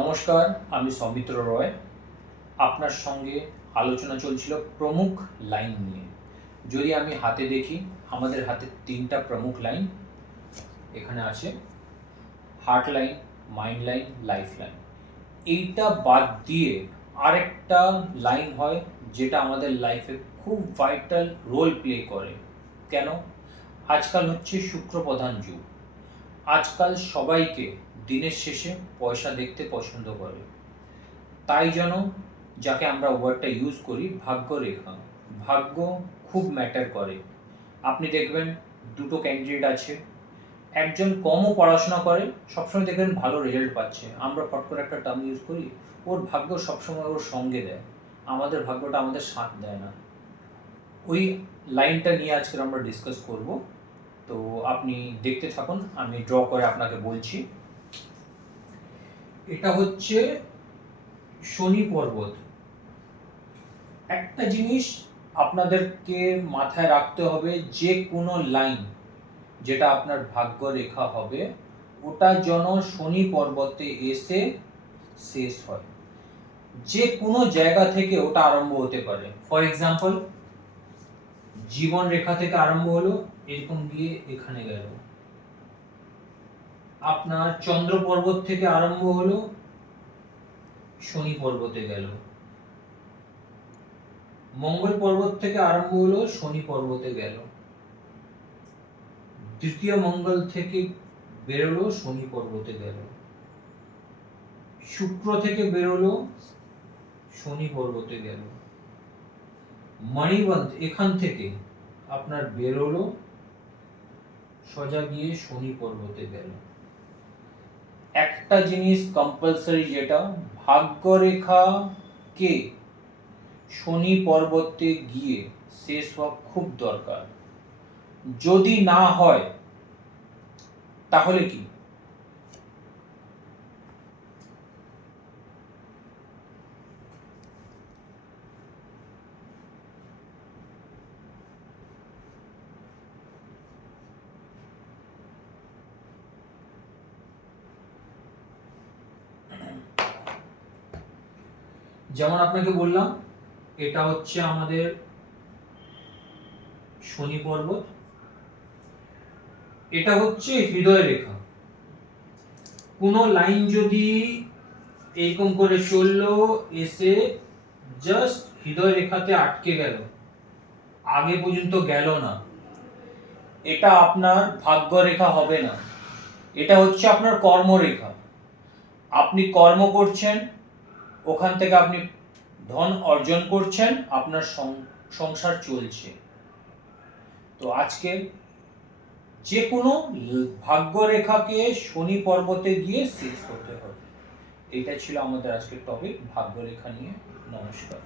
নমস্কার, আমি সৌমিত্র রয়। আপনার সঙ্গে আলোচনা চলছিল প্রমুখ লাইন নিয়ে। যদি আমি হাতে দেখি, আমাদের হাতে 3টা প্রমুখ লাইন এখানে আছে: heart line, mind line, life line. এইটা বাদ দিয়ে আরেকটা লাইন হয় যেটা আমাদের লাইফে খুব ভাইটাল রোল প্লে করে। কেন? আজকাল হচ্ছে শুক্রপ্রধান যুগ। আজকাল সবাইকে দিনের শেষে পয়সা দেখতে পছন্দ করে। তাই যেন যাকে আমরা ওয়ার্ডটা ইউজ করি ভাগ্যরেখা, ভাগ্য খুব ম্যাটার করে। আপনি দেখবেন দুটো ক্যান্ডিডেট আছে, একজন কমও পড়াশোনা করে, সবসময় দেখবেন ভালো রেজাল্ট পাচ্ছে। আমরা ফট করে একটা টার্ম ইউজ করি, ওর ভাগ্য সবসময় ওর সঙ্গে দেয়, আমাদের ভাগ্যটা আমাদের সাথ দেয় না। ওই লাইনটা নিয়ে আজকে আমরা ডিসকাস করব। তো আপনি দেখতে থাকুন, আমি ড্র করে আপনাকে বলছি। এটা হচ্ছে শনি পর্বত। একটা জিনিস আপনাদেরকে মাথায় রাখতে হবে, যে কোনো লাইন যেটা আপনার ভাগ্য রেখা হবে ওটা যেন শনি পর্বতে এসে শেষ হয়। যে কোনো জায়গা থেকে ওটা আরম্ভ হতে পারে। ফর এক্সাম্পল, জীবন রেখা থেকে আরম্ভ হলো, এরকম গিয়ে এখানে গেল। আপনার চন্দ্র পর্বত থেকে আরম্ভ হলো, শনি পর্বতে গেল। মঙ্গল পর্বত থেকে আরম্ভ হলো, শনি পর্বতে গেল। তৃতীয় মঙ্গল থেকে বেরোলো, শনি পর্বতে গেল। শুক্র থেকে বেরোলো, শনি পর্বতে গেল। মণিবন্ত এখান থেকে আপনার বেরোলো, সোজা গিয়ে শনি পর্বতে গেল। একটা জিনিস কম্পালসারি, যেটা ভাগ্যরেখা কে শনি পর্বতে গিয়ে শেষ হওয়া খুব দরকার। যদি না হয় তাহলে কি? যেমন আপনাকে বললাম, এটা হচ্ছে আমাদের শনি পর্বত, এটা হচ্ছে হৃদয় রেখা। কোন লাইন যদি এরকম করে চললো, এসে জাস্ট হৃদয় রেখাতে আটকে গেল, আগে পর্যন্ত গেল না, এটা আপনার ভাগ্য রেখা হবে না। এটা হচ্ছে আপনার কর্মরেখা। আপনি কর্ম করছেন, ওখান থেকে আপনি ধন অর্জন করছেন, আপনার সংসার চলছে। তো আজকে যে কোনো ভাগ্য রেখাকে শনি পর্বতে গিয়ে শেষ করতে হবে। এটা ছিল আমাদের আজকের টপিক, ভাগ্য রেখা নিয়ে। নমস্কার।